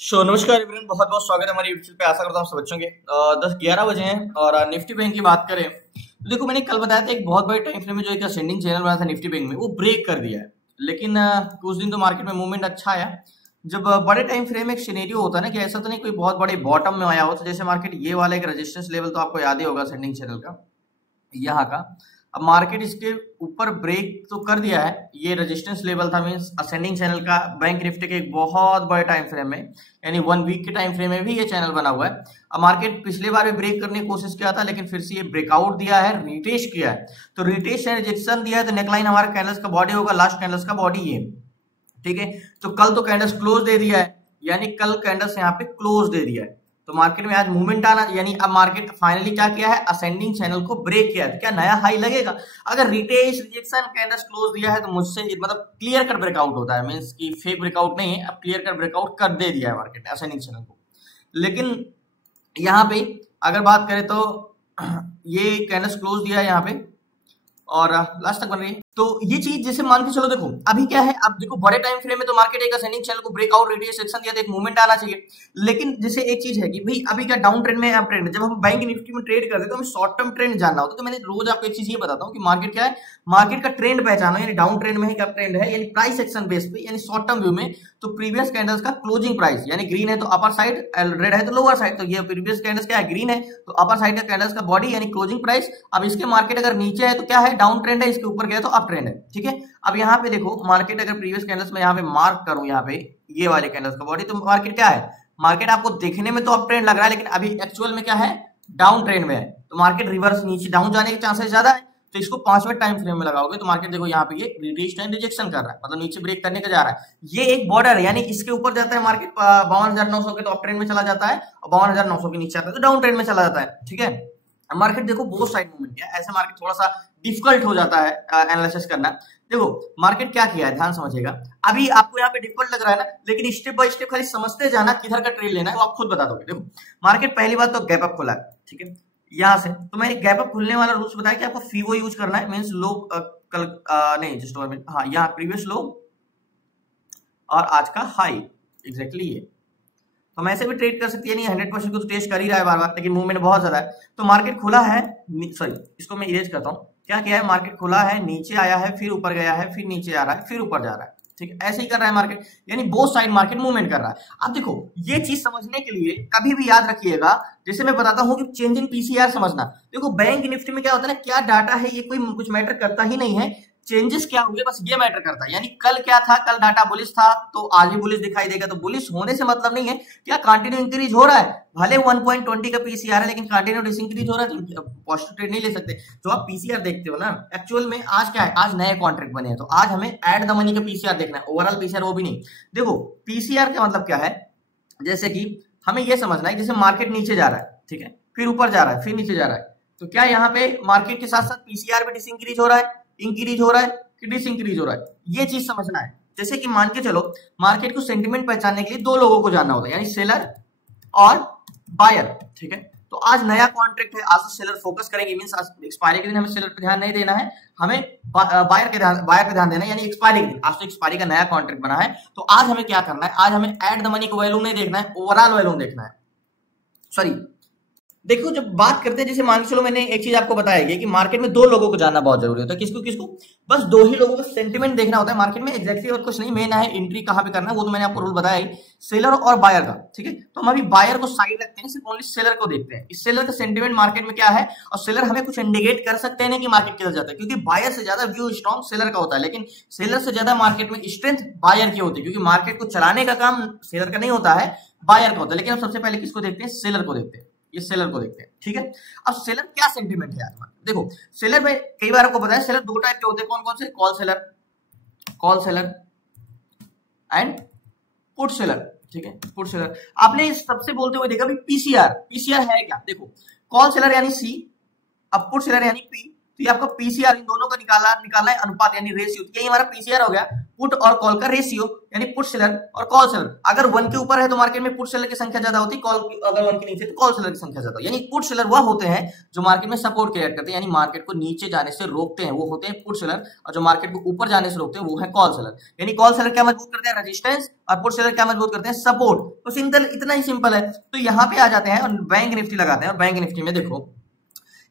नमस्कार एवरीवन, बहुत बहुत स्वागत है हमारे यूट्यूब पे। आशा करता हूँ सब बच्चों के 10-11 बजे हैं और निफ्टी बैंक की बात करें तो देखो, मैंने कल बताया था एक बहुत बड़े टाइम फ्रेम में जो एक असेंडिंग चैनल बना था निफ्टी बैंक में, वो ब्रेक कर दिया है। लेकिन कुछ दिन तो मार्केट में मूवमेंट अच्छा आया। जब बड़े टाइम फ्रेम में एक सिनेरियो होता है ना कि ऐसा तो नहीं कोई बहुत बड़े बॉटम में आया हो, तो जैसे मार्केट ये वाला एक रेजिस्टेंस लेवल तो आपको याद ही होगा असेंडिंग चैनल का, यहाँ का। अब मार्केट इसके ऊपर ब्रेक तो कर दिया है, ये रेजिस्टेंस लेवल था मींस असेंडिंग चैनल का बैंक निफ्टी के एक बहुत बड़े टाइम फ्रेम में, यानी 1 वीक के टाइम फ्रेम में भी ये चैनल बना हुआ है। अब मार्केट पिछले बार भी ब्रेक करने की कोशिश किया था, लेकिन फिर से ये ब्रेकआउट दिया है, रिटेस्ट किया है। तो रिटेस्ट से रिजेक्शन दिया है, तो नेकलाइन हमारा कैंडल्स का बॉडी होगा, लास्ट कैंडल्स का बॉडी ये, ठीक है। तो कल तो कैंडल्स क्लोज दे दिया है, यानी कल कैंडल्स यहाँ पे क्लोज दे दिया है। तो मार्केट में आज मूवमेंट आना, यानी अब मार्केट फाइनली क्या किया है, असेंडिंग चैनल को ब्रेक किया है। तो क्या नया हाई लगेगा? अगर रिटेस्ट रिजेक्शन कैंडल्स क्लोज दिया है तो मुझसे मतलब क्लियर कट ब्रेकआउट होता है, मींस की फेक ब्रेकआउट नहीं है, अब क्लियर कट ब्रेकआउट कर दे दिया है मार्केट ने असेंडिंग चैनल को। लेकिन यहाँ पे अगर बात करें तो ये कैंडल्स क्लोज दिया है यहाँ पे और लास्ट तक बन रही है। तो ये चीज जैसे मान के चलो, देखो अभी क्या है, अब देखो बड़े टाइम फ्रेम में तो मार्केट एक असेंडिंग चैनल को ब्रेकआउट रेडियस सेक्शन दिया तो एक मूवमेंट आना चाहिए। लेकिन जैसे एक चीज है कि भाई अभी क्या डाउन ट्रेंड में, अप ट्रेंड में, जब हम बैंक निफ्टी में ट्रेड करते हैं तो हमें शॉर्ट टर्म ट्रेंड जानना होता है। तो मैंने रोज आपको एक चीज ये बताता हूँ कि मार्केट क्या है, मार्केट का ट्रेंड पहचानो, यानी डाउन ट्रेंड में है क्या ट्रेंड है, यानी प्राइस सेक्शन बेस पे, यानी शॉर्ट टर्म व्यू में। तो प्रीवियस कैंडल्स का क्लोजिंग प्राइस, यानी ग्रीन है तो अपर साइड, रेड है तो लोअर साइड। तो ये प्रीवियस कैंडल्स क्या है, ग्रीन है तो अपर साइड का कैंडल्स का बॉडी यानी क्लोजिंग प्राइस। अब इसके मार्केट अगर नीचे है तो क्या है, डाउन ट्रेंड है, इसके ऊपर गया तो अप ट्रेंड है, ठीक है। अब यहाँ पे देखो मार्केट अगर प्रीवियस कैंडल्स में यहाँ पे मार्क करूं, यहाँ पे ये वाले कैंडल्स का बॉडी, तो मार्केट क्या है, मार्केट आपको देखने में तो अप ट्रेंड लग रहा है, लेकिन अभी एक्चुअल में क्या है, डाउन ट्रेंड में है। तो मार्केट रिवर्स नीचे डाउन जाने के चांसेस ज्यादा है। तो इसको 5वें टाइम फ्रेम में लगाओगे तो मार्केट देखो यहाँ पे ये रिटेस्ट एंड रिजेक्शन कर रहा है, मतलब नीचे ब्रेक करने का जा रहा है। ये एक बॉर्डर है, यानी इसके ऊपर जाता है मार्केट 52,900 के तो अप ट्रेंड में चला जाता है, और 52,900 के नीचे आता है तो डाउन ट्रेंड में चला जाता है, ठीक है। मार्केट देखो बोथ साइड मूवमेंट है, ऐसे मार्केट थोड़ा सा डिफिकल्ट हो जाता है एनालिसिस करना। देखो मार्केट क्या किया है, ध्यान समझिएगा। अभी आपको यहाँ पे डिफिकल्ट लग रहा है ना, लेकिन स्टेप बाय स्टेप खाली समझते जाना किधर का ट्रेड लेना है वो आप खुद बता दोगे। देखो मार्केट पहली बात तो गैप अप खुला है, ठीक है, यहाँ से। तो मैंने गैप अप खुलने वाला रूल्स बताया कि आपको फीवो यूज करना है, मींस लो कल नहीं जस्ट हाँ, यहाँ प्रीवियस लो और आज का हाई, एग्जैक्टली ये। तो हम ऐसे भी ट्रेड कर सकती है, नहीं 100% को तो टेस्ट कर ही रहा है बार बार, लेकिन मूवमेंट बहुत ज्यादा है। तो मार्केट खुला है, सॉरी इसको मैं इरेज करता हूँ। क्या किया है, मार्केट खुला है, नीचे आया है, फिर ऊपर गया है, फिर नीचे आ रहा है, फिर ऊपर जा रहा है, ठीक है। ऐसे ही कर रहा है मार्केट, यानी बोथ साइड मार्केट मूवमेंट कर रहा है। अब देखो ये चीज समझने के लिए कभी भी याद रखिएगा, जैसे मैं बताता हूँ कि चेंज इन पीसीआर समझना। देखो बैंक निफ्टी में क्या होता है ना, क्या डाटा है ये कोई कुछ मैटर करता ही नहीं है, चेंजेस क्या हुए बस ये मैटर करता है। यानी कल क्या था, कल डाटा बुलिश था तो आज भी बुलिश दिखाई देगा। तो बुलिश होने से मतलब नहीं है क्या कंटिन्यू इंक्रीज हो रहा है, भले 1.20 का पीसीआर है लेकिन कंटिन्यू डिसइंक्रीज हो रहा है, तो पॉजिटिव ट्रेड नहीं ले सकते। जो आप पीसीआर देखते हो ना, एक्चुअल में आज क्या है, आज नए कॉन्ट्रैक्ट बने हैं, तो आज हमें एड द मनी का पीसीआर देखना है, ओवरऑल पीसीआर वो भी नहीं। देखो पीसीआर का मतलब क्या है, जैसे कि हमें यह समझना है जैसे मार्केट नीचे जा रहा है, ठीक है, फिर ऊपर जा रहा है, फिर नीचे जा रहा है, तो क्या यहाँ पे मार्केट के साथ साथ पीसीआर भी डिसइंक्रीज हो रहा है, इंक्रीज हो रहा है कि डिसइंक्रीज हो रहा है, ये चीज समझना है। जैसे कि मान के चलो मार्केट को सेंटिमेंट पहचानने के लिए दो लोगों को जानना होता है, यानी सेलर और बायर, ठीक है। तो आज नया कॉन्ट्रैक्ट है, आज सेलर फोकस करेंगे, मींस एक्सपायरी के दिन हमें सेलर पे ध्यान नहीं देना है, हमें बायर पे ध्यान देना है, यानी एक्सपायरी के दिन। आज तो एक्सपायरी का नया कॉन्ट्रैक्ट बना है, तो आज हमें क्या करना है, आज हमें एट द मनी को वैल्यू नहीं देखना है, ओवरऑल वैल्यू देखना है। सॉरी देखो जब बात करते हैं, जैसे मान के चलो मैंने एक चीज आपको बताया कि मार्केट में दो लोगों को जानना बहुत जरूरी होता है, किसको किसको, बस दो ही लोगों का सेंटिमेंट देखना होता है मार्केट में, एग्जैक्टली और कुछ नहीं। मेन है एंट्री कहां पे करना है, वो तो मैंने आपको रूल बताया ही, सेलर और बायर का, ठीक है। तो हम अभी बायर को साइड रखते हैं, सिर्फ ओनली सेलर को देखते हैं, इस सेलर का सेंटिमेंट मार्केट में क्या है, और सेलर हमें कुछ इंडिकेट कर सकते हैं कि मार्केट किधर जाता है, क्योंकि बायर से ज्यादा व्यू स्ट्रॉन्ग सेलर का होता है, लेकिन सेलर से ज्यादा मार्केट में स्ट्रेंथ बायर की होती है, क्योंकि मार्केट को चलाने का काम सेलर का नहीं होता है, बायर का होता है। लेकिन हम सबसे पहले किसको देखते हैं, सेलर को देखते हैं, ये सेलर को देखते हैं, ठीक है। अब सेलर क्या सेंटीमेंट है यार, देखो सेलर में कई बार आपको बताया सेलर दो टाइप के होते हैं, कौन कौन से, call seller and put seller, ठीक है। पुट सेलर आपने सबसे बोलते हुए देखा भी पीसीआर है क्या, देखो कॉल सेलर यानी सी, अब पुट सेलर यानी पी। तो ये आपका पीसीआर इन दोनों का निकालना है अनुपात यानी रेशियो। यही हमारा पीसीआर हो गया, पुट और कॉल का रेशियो, यानी पुट सेलर और कॉल सेलर। अगर 1 के ऊपर है तो मार्केट में पुट सेलर की संख्या ज्यादा होती है, कॉल अगर 1 के नीचे तो कॉल सेलर की संख्या ज्यादा। यानी पुट सेलर वह होते हैं जो मार्केट में सपोर्ट क्रिएट करते हैं, यानी मार्केट को नीचे जाने से रोकते हैं, वो होते हैं पुट सेलर। और जो मार्केट को ऊपर जाने से रोकते हैं वो है कॉल सेलर। यानी कॉल सेलर क्या मजबूत करते हैं, रेजिस्टेंस, और पुट सेलर क्या मजबूत करते हैं, सपोर्ट। तो सिंपल, इतना ही सिंपल है। तो यहाँ पे आ जाते हैं और बैंक निफ्टी लगाते हैं, और बैंक निफ्टी में देखो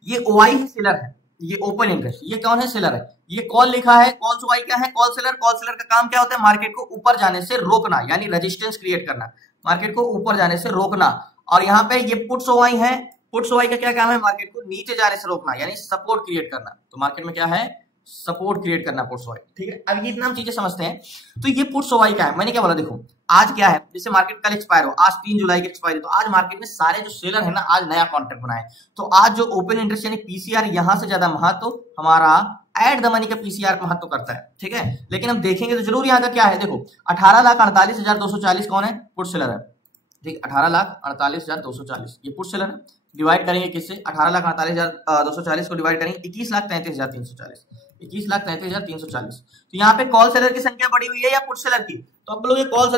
ये ओआई ही सेलर है, ये ओपन इंटरेस्ट, ये कौन है, सेलर है। ये कॉल लिखा है, कॉल ओआई क्या है, कॉल सेलर। कॉल सेलर का काम क्या होता है, मार्केट को ऊपर जाने से रोकना, यानी रेजिस्टेंस क्रिएट करना, मार्केट को ऊपर जाने से रोकना। और यहाँ पे ये पुट्स ओआई है, पुट्स ओआई का क्या काम है, मार्केट को नीचे जाने से रोकना, यानी सपोर्ट क्रिएट करना। तो मार्केट में क्या है, सपोर्ट क्रिएट करना, पुट्स ओआई। ठीक है, अब ये इतना हम चीजें समझते हैं। तो ये पुट्स ओआई क्या है, मैंने क्या बोला, देखो आज क्या है, जैसे मार्केट कल एक्सपायर हो, आज 3 जुलाई की एक्सपायरी, तो आज मार्केट में सारे जो सेलर है ना, आज नया कॉन्ट्रैक्ट बनाए। तो आज जो ओपन इंटरेस्ट यानी पीसीआर यहां से ज्यादा महत्व हमारा एट द मनी का पीसीआर महत्व करता है। ठीक है, लेकिन हम देखेंगे तो जरूर यहाँ का क्या है, देखो 18,48,240 कौन है, पुट सेलर है। ठीक, 18,48,240 ये पुट सेलर है। डिवाइड करेंगे किससे, 18,48,240 को डिवाइड करेंगे 21,33,340, 21,33,340। तो यहाँ पे कॉल सेलर की संख्या बढ़ी हुई है या पुट सेलर की, तो आप लोग कॉल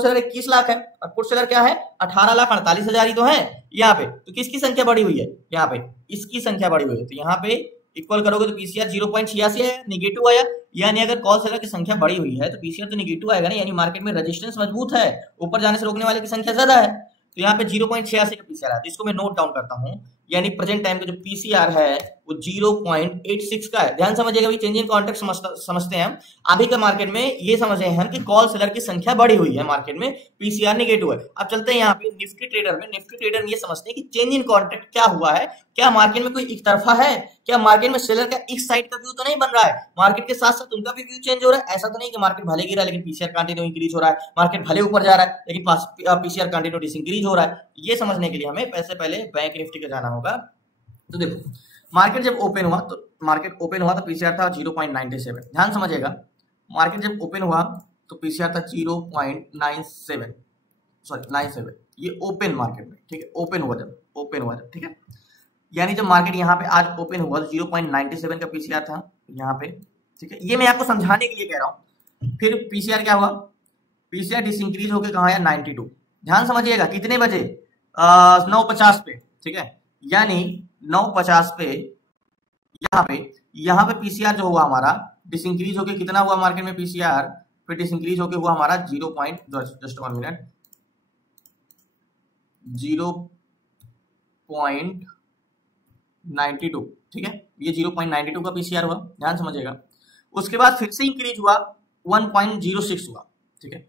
सेलर 21 लाख है और पुट सेलर क्या है 18,48,000 ही तो है यहाँ पे। तो किसकी संख्या बढ़ी हुई है, यहाँ पे इसकी संख्या बढ़ी हुई है। तो यहाँ पे इक्वल करोगे तो पीसीआर 0.86 है, निगेटिव आया। यानी अगर कॉल सेलर की संख्या बढ़ी हुई है तो पीसीआर तो निगेटिव आएगा ना, यानी मार्केट में रेजिस्टेंस मजबूत है, ऊपर जाने से रोकने वाले की संख्या ज्यादा है। तो यहाँ पे 0.86 का पीसीआर है, इसको मैं नोट डाउन करता हूँ। यानी प्रेजेंट टाइम का जो पीसीआर है वो 0.86 का है। ध्यान समझिएगा, चेंज इन कॉन्ट्रैक्ट समझते हैं। अभी का मार्केट में ये समझ रहे हैं कि कॉल सेलर की संख्या बढ़ी हुई है, मार्केट में पीसीआर निगेटिव है। अब चलते हैं यहाँ पे निफ्टी ट्रेडर में। निफ्टी ट्रेडर में ये समझते हैं कि चेंज इन कॉन्ट्रैक्ट क्या हुआ है, क्या मार्केट में कोई एक तरफा है, क्या मार्केट में सेलर का एक साइड का व्यू तो नहीं बन रहा है, मार्केट के साथ साथ उनका भी व्यू चेंज हो रहा है। ऐसा तो नहीं कि मार्केट भले गिरा लेकिन पीसीआर कंटिन्यू इंक्रीज हो रहा है, मार्केट भले ऊपर जा रहा है लेकिन पीसीआर कंटिन्यू डिसइंक्रीज हो रहा है। ये समझने के लिए हमें पहले बैंक निफ्टी का जाना होगा। तो देखो मार्केट जब ओपन हुआ तो पीसीआर था 0.97। ध्यान समझिएगा, मार्केट जब ओपन हुआ तो पीसीआर था 0.97, सॉरी 97, ये ओपन मार्केट में। ठीक है, ओपन हुआ जब, ठीक है, यानी जब मार्केट यहाँ पे आज ओपन हुआ तो 0.97 का पीसीआर था यहाँ पे। ठीक है, ये मैं आपको समझाने के लिए कह रहा हूँ। फिर पीसीआर क्या हुआ, पीसीआर डिसइंक्रीज होकर कहाँ आया 92। ध्यान समझिएगा, कितने बजे, 9:50 पे। ठीक है, यानी 9:50 पे यहाँ पे पीसीआर जो हुआ हमारा डिसइंक्रीज होके कितना हुआ मार्केट में पीसीआर, फिर डिसइंक्रीज होके हुआ हमारा 0.92। ठीक है, ये 0.92 का पीसीआर हुआ, ध्यान समझिएगा। उसके बाद फिर से इंक्रीज हुआ 1.06 हुआ। ठीक है,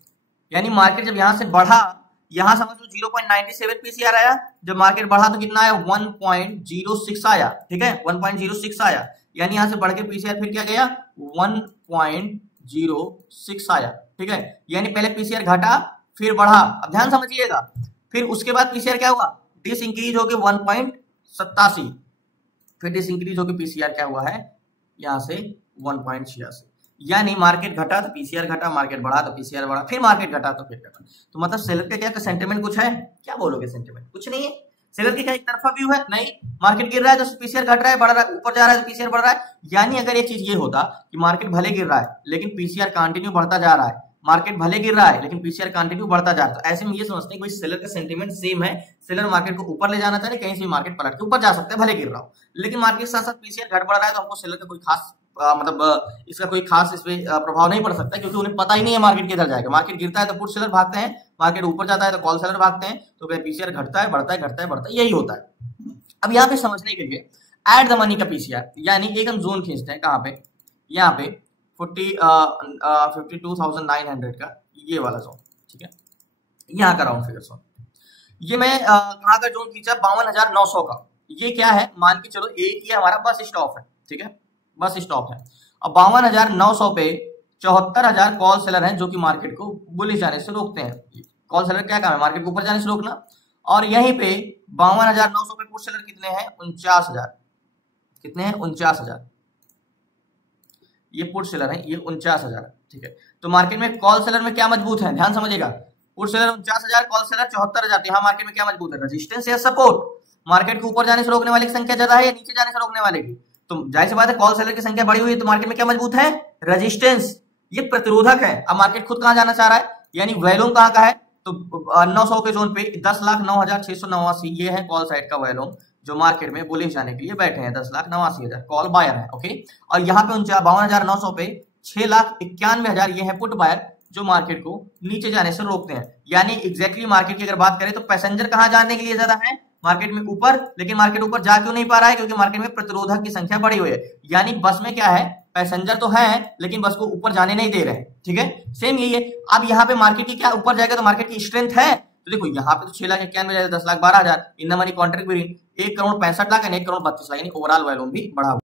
यानी मार्केट जब यहां से बढ़ा, यहां समझ लो 0.97 पीसीआर आया, जब मार्केट बढ़ा तो कितना आया 1.06 आया। ठीक है, 1.06 आया, यानी यहां से बढ़ के पीसीआर फिर क्या गया 1.06 आया। ठीक है, यानी पहले पीसीआर घटा फिर बढ़ा। अब ध्यान समझिएगा, फिर उसके बाद पीसीआर क्या हुआ, डिस इंक्रीज होके 1.87, फिर डिस इंक्रीज होके पीसीआर क्या हुआ है यहां से 1.86। यानी मार्केट घटा तो पीसीआर घटा, मार्केट बढ़ा तो पीसीआर बढ़ा, फिर मार्केट घटा तो फिर घटा। तो मतलब सेलर का क्या सेंटीमेंट कुछ है, क्या बोलोगे, सेंटीमेंट कुछ नहीं है। सेलर की क्या एक तरफा व्यू है, नहीं, मार्केट गिर रहा है तो पीसीआर घट रहा है, बढ़ रहा है, ऊपर जा रहा है तो पीसीआर बढ़ रहा है। यानी अगर ये चीज ये होता कि मार्केट भले गिर रहा है लेकिन पीसीआर कंटिन्यू बढ़ता जा रहा है, मार्केट भले गिर रहा है लेकिन पीसीआर कंटिन्यू बढ़ता जा रहा है, तो ऐसे में ये समझते हैं कि सेलर का सेंटीमेंट सेम है, सेलर मार्केट को ऊपर ले जाना चाह रहे, कहीं से मार्केट पलट के ऊपर जा सकता है भले गिर रहा हो, लेकिन मार्केट के साथ साथ पीसीआर घट बढ़ रहा है तो हमको सेलर का कोई खास इसका कोई खास इस पे प्रभाव नहीं पड़ सकता, क्योंकि उन्हें पता ही नहीं है मार्केट किधर जाएगा। मार्केट गिरता है तो पुट सेलर भागते हैं, मार्केट ऊपर जाता है तो कॉल सेलर भागते हैं, तो फिर पीसीआर घटता है, बढ़ता है, घटता है, बढ़ता है, यही होता है। अब यहाँ पे समझने के लिए एट द मनी का पीसीआर, यानी एक हम जोन खींचते हैं कहाँ पे, यहाँ पे 52,900 का ये वाला जोन। ठीक है, यहाँ का राउंड फिगर जोन, ये मैं कहाँ का जोन खींचा 52,900 का। ये क्या है, मान के चलो एक ये हमारा बस स्टॉप है। ठीक है, बस स्टॉप है। अब 52,900 पे 74,000 कॉल सेलर हैं जो कि मार्केट को बुलिश जाने से रोकते हैं। कॉल सेलर क्या काम है, मार्केट को ऊपर जाने से रोकना। और यहीं पे 52,900 पे पुट सेलर कितने हैं 49,000, कितने हैं 49,000, ये पुट सेलर है, ये 49,000। ठीक है, तो मार्केट में कॉल सेलर में क्या मजबूत है, ध्यान समझिएगा, पुट सेलर 49,000, कॉल सेलर 74,000। यहाँ मार्केट में क्या मजबूत है, रेजिस्टेंस या सपोर्ट, मार्केट को ऊपर जाने से रोकने वाले की संख्या ज्यादा है या नीचे जाने से रोकने वाले की, तो जाहिर सी बात है कॉल सेलर की संख्या बढ़ी हुई है तो मार्केट में क्या मजबूत है, रेजिस्टेंस, ये प्रतिरोधक है। अब मार्केट खुद कहां जाना चाह रहा है, यानी वॉल्यूम कहां का है, तो 900 के जोन पे 10,09,689 ये है कॉल साइड का वॉल्यूम जो मार्केट में बुलिश जाने के लिए बैठे हैं, 10,89,000 कॉल बायर है। ओके, और यहाँ पे 52,900 पे 6,91,000 ये है पुट बायर जो मार्केट को नीचे जाने से रोकते हैं। यानी एग्जैक्टली मार्केट की अगर बात करें तो पैसेंजर कहां जाने के लिए ज्यादा है, मार्केट में ऊपर, लेकिन मार्केट ऊपर जा क्यों नहीं पा रहा है, क्योंकि मार्केट में प्रतिरोधक की संख्या बढ़ी हुई है। यानी बस में क्या है, पैसेंजर तो है लेकिन बस को ऊपर जाने नहीं दे रहे हैं। ठीक है, सेम यही है। अब यहाँ पे मार्केट की क्या ऊपर जाएगा तो मार्केट की स्ट्रेंथ है, तो देखो यहाँ पे तो 6,91,000, 10,12,000 इन द मनी कॉन्ट्रैक्ट भी 1,65,00,000 एंड 1,32,00,000 यानी ओवरऑल वॉल्यूम भी बढ़ा हुआ।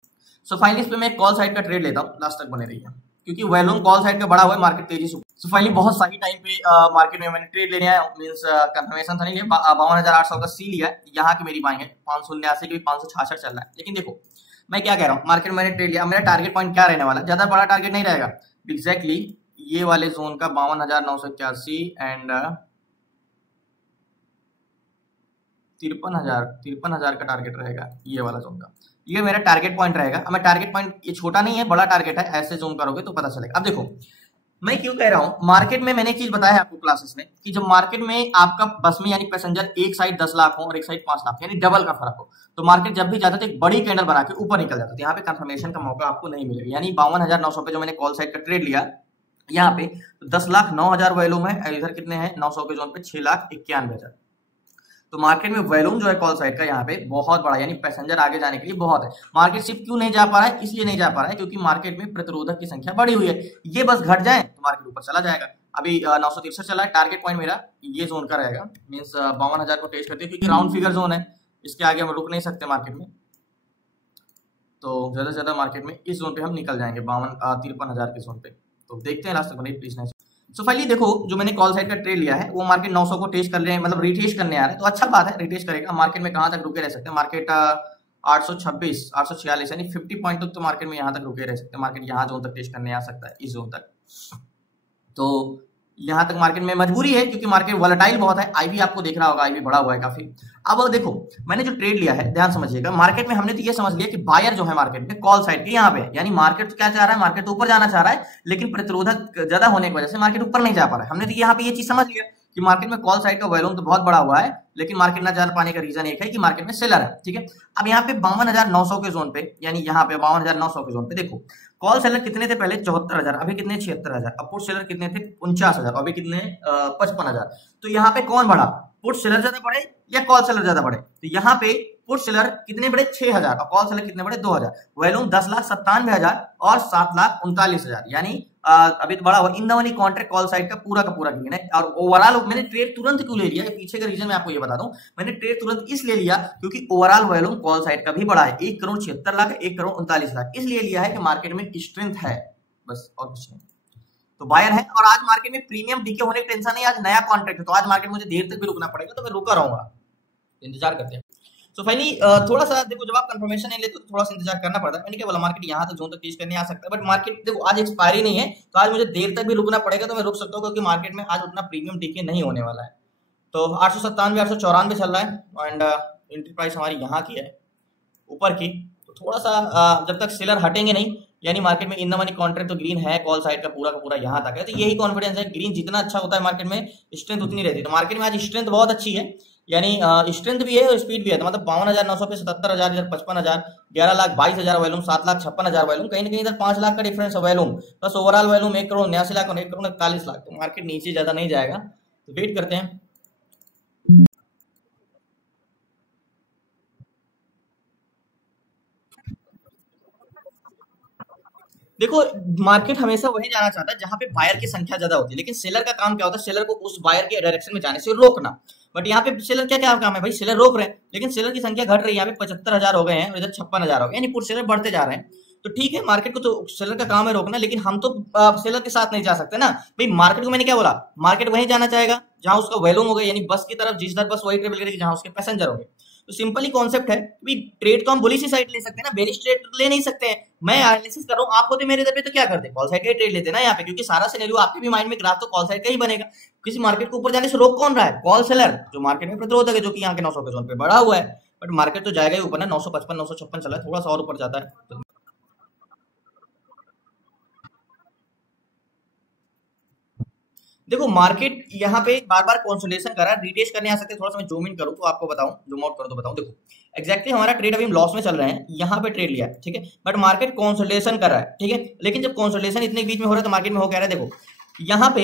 सो फाइनली इस पे मैं कॉल साइड का ट्रेड लेता हूँ, लास्ट तक बने रहिए क्योंकि वॉल्यूम कॉल साइड का बढ़ा हुआ है, मार्केट तेजी से। सो फाइनली बहुत सही टाइम पे मार्केट में मैंने ट्रेड लेने आया, मींस कंफर्मेशन था नहीं लिया, 52,800 का सी लिया, यहाँ की मेरी बाइंग है 579 के भी 566 चल रहा है। लेकिन देखो मैं क्या कह रहा हूँ, मार्केट में मैंने ट्रेड लिया, मेरा टारगेट पॉइंट क्या रहने वाला, ज्यादा बड़ा टारगेट नहीं रहेगा, एग्जैक्टली ये वाले जोन का 52,981 एंड 53,000 का टारगेट रहेगा, ये वाला जोन का, ये मेरा टारगेट पॉइंट रहेगा। अब मैं टारगेट पॉइंट, ये छोटा नहीं है बड़ा टारगेट है, ऐसे जूम करोगे तो पता चलेगा। अब देखो मैं क्यों कह रहा हूं, मार्केट में मैंने एक चीज बताया है आपको क्लासेस में कि जब मार्केट में आपका बस में यानी पैसेंजर एक साइड 10 लाख हो और एक साइड 5 लाख यानी डबल का फर्क हो, तो मार्केट जब भी जाता है तो एक बड़ी कैंडल बना के ऊपर निकल जाता है, यहाँ पे कंफर्मेशन का मौका आपको नहीं मिलेगा। यानी 52,900 पे जो मैंने कॉल साइड का ट्रेड लिया, यहाँ पे 10,09,000 वॉल्यूम है, इधर कितने हैं 900 के जोन पे 6,91,000, तो मार्केट में वॉल्यूम जो है कॉल साइड का यहाँ पे बहुत बड़ा, यानी पैसेंजर आगे जाने के लिए बहुत है। मार्केट सिर्फ क्यों नहीं जा पा रहा है, इसलिए नहीं जा पा रहा है क्योंकि मार्केट में प्रतिरोधक की संख्या बढ़ी हुई है, ये बस घट जाए तो मार्केट ऊपर चला जाएगा। अभी 963 चला है, टारगेट पॉइंट मेरा ये जोन का रहेगा, मीन्स 52,000 को टेस्ट करते हैं क्योंकि राउंड फिगर जोन है, इसके आगे हम रुक नहीं सकते मार्केट में, तो ज्यादा से ज्यादा मार्केट में इस जोन पे हम निकल जाएंगे 53,000 के जोन पे। तो देखते हैं लास्ट तक बने प्लीज। सो फाइनली देखो जो मैंने कॉल साइड का ट्रेड लिया है वो मार्केट 900 को टेस्ट कर रहे हैं, मतलब रिटेस्ट करने आ रहे हैं, तो अच्छा बात है, रिटेस्ट करेगा। मार्केट में कहां तक रुके रह सकते हैं, मार्केट 826 846 यानी 50 पॉइंट तक तो मार्केट में यहां तक रुके रह सकते हैं, मार्केट यहां जोन तक टेस्ट करने आ सकता है, इस जोन तक। तो यहां तक मार्केट में मजबूरी है क्योंकि मार्केट वॉलेटाइल बहुत है, आईवी आपको देख रहा होगा, आईवी बढ़ा हुआ है काफी। अब देखो मैंने जो ट्रेड लिया है ध्यान समझिएगा, मार्केट में हमने तो ये समझ लिया कि बायर जो है मार्केट में कॉल साइड के यहाँ पे, यानी मार्केट क्या चाह रहा है, मार्केट ऊपर जाना चाह रहा है, लेकिन प्रतिरोधक ज्यादा होने की वजह से मार्केट ऊपर नहीं जा पा रहा है। हमने तो यहाँ पे ये चीज समझ लिया कि मार्केट में कॉल साइड का वॉल्यूम तो बहुत बड़ा हुआ है, लेकिन मार्केट ना जा पाने का रीजन एक है कि मार्केट में सेलर है। ठीक है, अब यहाँ पे 52,900 के जोन पे, यानी यहाँ पे 52,900 के जोन पे देखो कॉल सेलर कितने थे पहले 74,000, अभी कितने 76,000, अब पुट सेलर कितने थे 49,000, अभी कितने 55,000। तो यहाँ पे कौन बढ़ा, पुट सेलर ज्यादा बढ़े या कॉल सेलर ज्यादा बढ़े, तो यहाँ पे पुट सेलर कितने बढ़े 6,000 और कॉल सेलर कितने बढ़े 2,000, वॉल्यूम 10,97,000 और 7,39,000, यानी अभी तो बड़ा हुआ। In the money contract call side का पूरा गेन है। और ओवरऑल मैंने ट्रेड तुरंत क्यों ले लिया, पीछे का रीजन मैं आपको ये बता दूं, मैंने ट्रेड तुरंत इसलिए लिया क्योंकि ओवरऑल वॉल्यूम कॉल साइड का भी बड़ा है, 1,76,00,000 1,39,00,000 इसलिए लिया है कि मार्केट में स्ट्रेंथ है, बस और कुछ नहीं। तो बायर है और आज मार्केट में प्रीमियम डीके होने की टेंशन नहीं, आज नया कॉन्ट्रैक्ट है, तो आज मार्केट मुझे देर तक भी रुकना पड़ेगा, तो मैं रुका रहूंगा, इंतजार करते हैं। सो फाइनली थोड़ा सा देखो जब आप कंफर्मेशन नहीं लेते तो थोड़ा सा इंतजार करना पड़ता है। मैंने क्या बोला, मार्केट यहाँ तक जोन तक टेस्ट करने आ सकता है, बट मार्केट देखो आज एक्सपायरी नहीं है, तो आज मुझे देर तक भी रुकना पड़ेगा, तो मैं रुक सकता हूँ क्योंकि मार्केट में आज उतना प्रीमियम डीके नहीं होने वाला है। तो 897 894 चल रहा है एंड एंट्री प्राइस हमारी यहाँ की है ऊपर की, तो थोड़ा सा जब तक सेलर हटेंगे नहीं, यानी मार्केट में इन द मनी कॉन्ट्रैक्ट तो ग्रीन है कॉल साइड का पूरा यहाँ तक है, तो यही कॉन्फिडेंस है, ग्रीन जितना अच्छा होता है मार्केट में स्ट्रेंथ उतनी रहती है। तो मार्केट में आज स्ट्रेंथ बहुत अच्छी है, यानी स्ट्रेंथ भी है और स्पीड भी है, तो मतलब 52,900 पे 77,000, इधर 55,000, 11,22,000 वॉल्यूम, 7,56,000 वॉल्यूम, कहीं ना कहीं इधर 5 लाख का डिफरेंस है वॉल्यूम, बस ओवरऑल वॉल्यूम 1,79,00,000 और 1,41,00,000, तो मार्केट नीचे ज्यादा नहीं जाएगा, तो वेट करते हैं। देखो मार्केट हमेशा वही जाना चाहता है जहां पे बायर की संख्या ज्यादा होती है, लेकिन सेलर का काम क्या होता है, सेलर को उस बायर के डायरेक्शन में जाने से रोकना। बट यहाँ पे सेलर क्या क्या काम है भाई, सेलर रोक रहे हैं, लेकिन सेलर की संख्या घट रही है, यहाँ पे 75,000 हो गए हैं और इधर 56,000 हो गए, यानी पुट सेलर बढ़ते जा रहे हैं। तो ठीक है, मार्केट को तो सेलर का काम है रोकना, लेकिन हम तो सेलर के साथ नहीं जा सकते ना भाई। मार्केट को मैंने क्या बोला, मार्केट वहीं जाना चाहेगा जहां उसका वैल्यूम हो गया, यानी बस की तरफ जिस दर बस वही ट्रेवल करेगी जहां उसके पैसेंजर होंगे। तो सिंपल ही कॉन्सेप्ट है कि ट्रेड तो हम बुलिश साइड ले सकते हैं ना, बेरिश ट्रेड ले नहीं सकते हैं। मैं एनालिसिस कर रहा हूँ, आपको तो मेरे इधर पे तो क्या करते हैं, कॉल साइड का ट्रेड लेते हैं ना यहाँ पे, क्योंकि सारा सिनेरियो आपके भी माइंड में ग्राफ तो कॉल साइड का ही बनेगा। किसी मार्केट को ऊपर जाने से रोक कौन रहा है, कॉल सेलर, जो मार्केट में प्रतिरोधक है, जो कि यहाँ के 900 के जोन पे बढ़ा हुआ है। बट मार्केट तो जाएगा ही ऊपर ना, 955 956 चला है, थोड़ा सा और ऊपर जाता है तो देखो मार्केट यहाँ पे बार बार कंसोलिडेशन कर रहा है, रिटेस्ट करने आ सकते हैं। थोड़ा सा मैं जूम इन करूँ तो आपको बताऊं, जूम आउट करूँ तो बताऊं। देखो एक्जैक्टली हमारा ट्रेड अभी हम लॉस में चल रहे हैं, यहाँ पे ट्रेड लिया है, ठीक है, बट मार्केट कंसोलिडेशन कर रहा है, ठीक है। लेकिन जब कंसोलिडेशन इतने बीच में हो रहा है तो मार्केट में हो कह रहा है, देखो यहाँ पे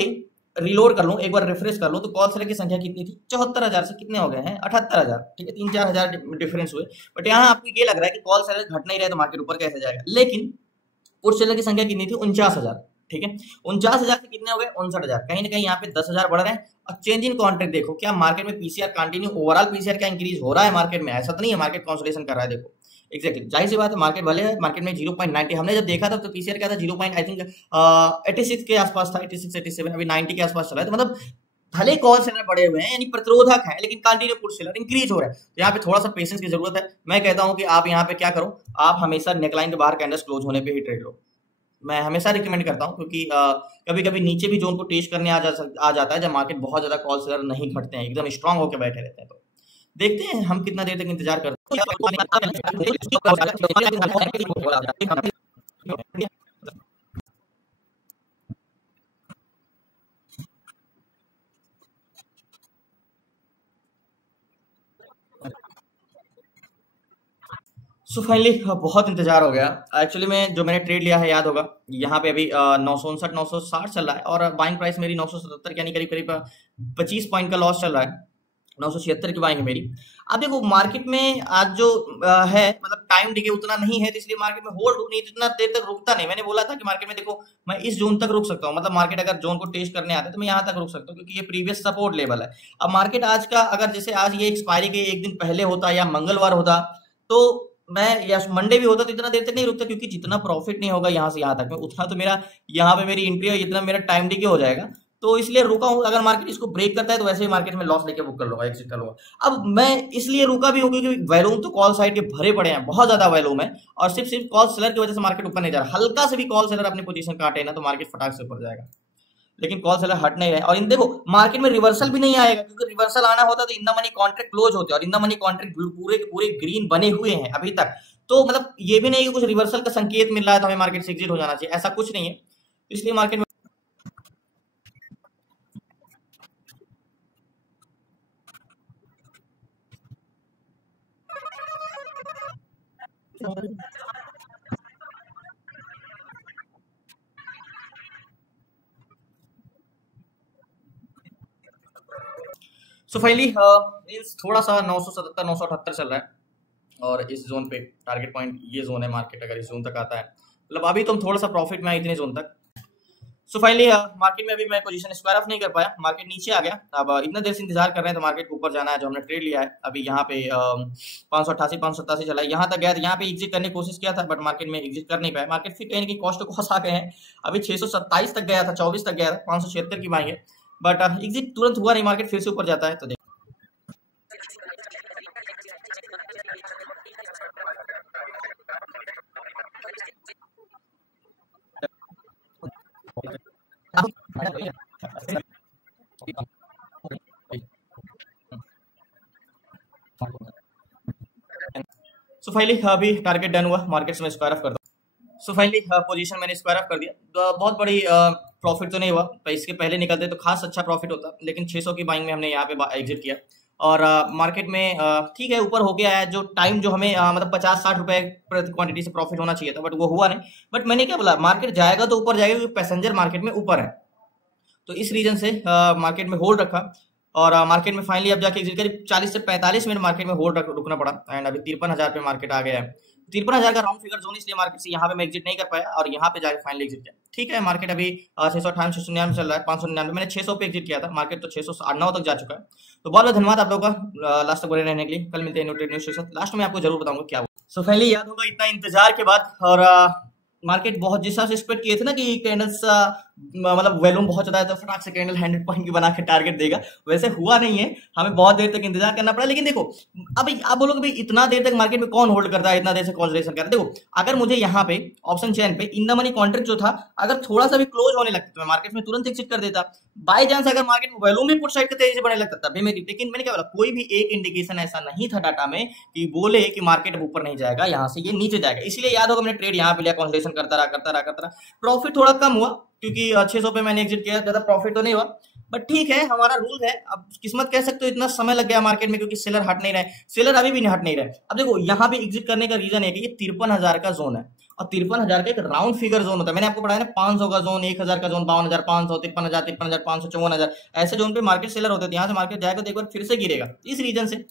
रिलोड कर लूं, एक बार रिफ्रेश कर लूं तो कॉल सेलर की संख्या कितनी थी, 74,000 से कितने हो गए हैं, 78,000, ठीक है, 3-4 हजार डिफरेंस हुए। बट यहाँ आपको ये लग रहा है कि कॉल सेलर घट नहीं रहे तो मार्केट ऊपर कैसे जाएगा, लेकिन पुट सेलर की संख्या कितनी थी, 49,000, ठीक है। 49,000 से कितने हो गए, 59,000, कहीं ना कहीं यहाँ पे 10,000 बढ़ रहे हैं। और चेंज इन कॉन्ट्रैक्ट देखो, क्या मार्केट में पीसीआर कंटिन्यू, ओवरऑल पीसीआर क्या इंक्रीज हो रहा है मार्केट में, ऐसा तो नहीं है मार्केट कंसोलिडेशन कर रहा है। देखो एग्जैक्टली जाहिर सी बात है, मार्केट भले है, मार्केट में 0.90 हमने जब देखा था तो पीसीआर क्या था, 0. आई थिंक 86 के आसपास था, 86 87, अभी 90 के आसपास चला है। तो मतलब भले कॉल सेलर बड़े हुए हैं यानी प्रतिरोधक है, लेकिन कंटिन्यू पुट सेलर इंक्रीज हो रहा है। तो यहाँ पे थोड़ा सा पेशेंस की जरूरत है। मैं कहता हूँ कि आप यहाँ पे क्या करो, आप हमेशा नेकलाइन के बाहर कैंडल्स क्लोज होने पे ही ट्रेड लो, मैं हमेशा रिकमेंड करता हूँ, क्योंकि कभी कभी नीचे भी जोन को टेस्ट करने आ जाता है जब मार्केट बहुत ज्यादा कॉल सेलर नहीं घटते हैं, एकदम स्ट्रांग होकर बैठे रहते हैं। तो देखते हैं हम कितना देर तक इंतजार करते हैं। सो फाइनली बहुत इंतजार हो गया। एक्चुअली में जो मैंने ट्रेड लिया है याद होगा, यहाँ पे अभी 959 960 चल रहा है और बाइंग प्राइस मेरी 977 यानी करीब करीब 25 पॉइंट का लॉस चल रहा है, 976 की बाइंग है मेरी। अब देखो मार्केट में आज जो है मतलब टाइम डिके उतना नहीं है, तो इसलिए मार्केट में होल्ड नहीं, इतना देर तक रुकता नहीं। मैंने बोला था कि मार्केट में देखो मैं इस जोन तक रुक सकता हूँ, मतलब मार्केट अगर जोन को टेस्ट करने आता है तो मैं यहाँ तक रुक सकता हूँ, क्योंकि ये प्रीवियस सपोर्ट लेवल है। अब मार्केट आज का अगर जैसे आज ये एक्सपायरी के एक दिन पहले होता या मंगलवार होता तो मैं, या मंडे भी होता तो इतना देर तक नहीं रुकता, क्योंकि जितना प्रॉफिट नहीं होगा यहाँ से यहाँ तक में उतना तो मेरा यहाँ पे मेरी एंट्री है, इतना मेरा टाइम डिके हो जाएगा। तो इसलिए रुका हूँ। अगर मार्केट इसको ब्रेक करता है तो वैसे ही मार्केट में लॉस लेके बुक कर लूंगा, एग्जिट कर लूंगा। अब मैं इसलिए रुका भी हूँ क्योंकि वैल्यूम तो कॉल साइड के भरे पड़े हैं, बहुत ज्यादा वैल्यूम है, और सिर्फ कॉल सेलर की वजह से मार्केट ऊपर नहीं जा रहा। हल्का से भी कॉल सेलर अपनी पोजीशन काटे ना तो मार्केट फटाक से ऊपर जाएगा, लेकिन कॉल सेलर हट नहीं रहे। और इन देखो मार्केट में रिवर्सल भी नहीं आएगा, क्योंकि रिवर्सल आना होता तो in the money contract close होते, और इन द मनी कॉन्ट्रैक्ट पूरे के पूरे ग्रीन बने हुए हैं अभी तक। तो मतलब ये भी नहीं कि कुछ रिवर्सल का संकेत मिल रहा है तो हमें मार्केट से एग्जिट हो जाना चाहिए, ऐसा कुछ नहीं है। इसलिए मार्केट में सो फाइनली थोड़ा सा 977 978 चल रहा है, और इस जोन पे टारगेट पॉइंट ये जोन है मार्केट, अगर इस जोन तक आता है मतलब अभी तो हम थोड़ा सा प्रॉफिट में आए इतने जोन तक। सो फाइनली मार्केट में अभी मैं पोजीशन स्क्वायर ऑफ नहीं कर पाया, मार्केट नीचे आ गया। अब इतना देर से इंतजार कर रहे हैं तो मार्केट को ऊपर जाना है, जो हमने ट्रेड लिया है अभी यहाँ पे 588 587 चला है, यहाँ तक गया, यहाँ पे एग्जिट करने की कोशिश किया था बट मार्केट में एग्जिट कर नहीं पाया। मार्केट फिर कहीं ना कहीं कॉस्ट को फंसा गए हैं, अभी 627 तक गया था, 24 तक गया था, 576 की बाई है, बट एग्जिट तुरंत हुआ नहीं, मार्केट फिर से ऊपर जाता है। तो सो फाइनली अभी टारगेट डन हुआ, मार्केट से मैं स्क्वायर ऑफ कर दूं। सो फाइनली पोजीशन मैंने स्क्वायर ऑफ कर दिया, तो बहुत बड़ी प्रॉफिट तो नहीं हुआ, तो इसके पहले निकलते तो खास अच्छा प्रॉफिट होता, लेकिन 600 की बाइंग में हमने यहाँ पे एग्जिट किया। और मार्केट में ठीक है ऊपर हो गया है, जो टाइम जो हमें मतलब 50-60 रुपए प्रति क्वांटिटी से प्रॉफिट होना चाहिए था बट वो हुआ नहीं। बट मैंने क्या बोला, मार्केट जाएगा तो ऊपर जाएगा, क्योंकि पैसेंजर मार्केट में ऊपर है, तो इस रीजन से मार्केट में होल्ड रखा। और मार्केट में फाइनली अब जाके एग्जिट करीब 40 से 45 मिनट मार्केट में होल्ड रुकना पड़ा, एंड अभी 53,000 पे मार्केट आ गया है। 53,000 का राउंड फिगर जोन, इसलिए मार्केट से यहाँ पे मैं एग्जिट नहीं कर पाया और यहाँ पे जाके फाइनली एग्जिट किया। ठीक है, मार्केट अभी 698 699 चल रहा है, 599 मैंने 600 पे एग्जिट किया था, मार्केट तो 609 तक जा चुका है। तो बहुत बहुत धन्यवाद आप लोगों का लास्ट तक बने रहने के लिए। कल मिलते हैं न्यूज के साथ, लास्ट में आपको जरूर बताऊंगा क्या हुआ। सो फाइनली याद होगा इतना इंतजार के बाद, और मार्केट बहुत जिस हिसाब से एक्सपेक्ट किए थे ना कि कैंडल्स मतलब वॉल्यूम बहुत ज्यादा है तो फटाक से कैंडल 100 पॉइंट की बना के टारगेट देगा, वैसे हुआ नहीं है, हमें बहुत देर तक इंतजार करना पड़ा। लेकिन देखो अभी आप बोलोगे भाई इतना देर तक मार्केट में कौन होल्ड करता है, इतना देर से कंसोलिडेशन कर रहा है। देखो अगर मुझे यहाँ पे ऑप्शन चेन पे इन द मनी कॉन्ट्रैक्ट जो था अगर थोड़ा सा भी क्लोज होने लगता तो मैं मार्केट में तुरंत एग्जिट कर देता। बाय चांस अगर मार्केट में वॉल्यूम भी पुट साइड के तेजी से बढ़ने लगता तब भी मेरी, लेकिन मैंने क्या बोला कोई भी एक इंडिकेशन ऐसा नहीं था डाटा में कि बोले कि मार्केट अब ऊपर नहीं जाएगा, यहाँ से ये नीचे जाएगा। इसलिए याद होगा मैंने ट्रेड यहाँ पे लिया, कंसोलिडेशन करता रहा। प्रॉफिट थोड़ा कम हुआ क्योंकि 600 पे मैंने एग्जिट किया, ज्यादा प्रॉफिट तो नहीं हुआ, बट ठीक है हमारा रूल है। अब किस्मत कह सकते हो, इतना समय लग गया मार्केट में क्योंकि सेलर हट नहीं रहे, सेलर अभी भी नहीं हट नहीं रहे। अब देखो यहाँ पे एग्जिट करने का रीजन है कि ये 53,000 का जोन है और 53,000 का एक राउंड फिगर जोन होता है। मैंने आपको पढ़ाया ना 500 का जोन, 1,000 का जोन, 52,500, 53,000, 53,500, 54,000, ऐसे जोन पे मार्केट सेलर होते थे। यहाँ से मार्केट जाएगा तो एक बार फिर से गिरेगा इस रीजन से।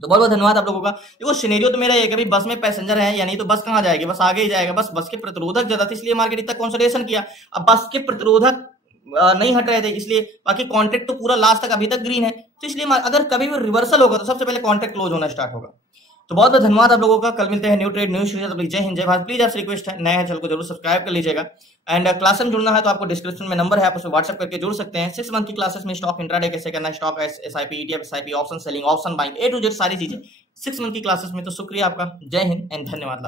तो बहुत बहुत धन्यवाद आप लोगों का। देखो सिनेरियो तो मेरा ये कभी बस में पैसेंजर है या नहीं तो बस कहाँ जाएगी, बस आगे ही जाएगा, बस के प्रतिरोधक ज्यादा थे इसलिए मार्केट इतना कंसोलिडेशन किया। अब बस के प्रतिरोधक नहीं हट रहे थे इसलिए, बाकी कॉन्ट्रैक्ट तो पूरा लास्ट तक अभी तक ग्रीन है, तो इसलिए अगर कभी भी रिवर्सल होगा तो सबसे पहले कॉन्ट्रैक्ट क्लोज होना स्टार्ट होगा। तो बहुत बहुत धन्यवाद आप लोगों का। कल मिलते हैं न्यू ट्रेड न्यू सीरीज। जय हिंद जय भारत। प्लीज आपसे रिक्वेस्ट है, नए हैं चैनल को जरूर सब्सक्राइब कर लीजिएगा। एंड क्लास में जुड़ना है तो आपको डिस्क्रिप्शन में नंबर है, आप उसमें व्हाट्सएप करके जुड़ सकते हैं। 6 मंथ की क्लासेस में स्टॉक इंट्राडे कैसे करना है, stock SIP, ETF, SIP, option selling, option buying, A to Z सारी चीजें 6 मंथ की क्लासेस में। तो शुक्रिया आपका, जय हिंद एंड धन्यवाद।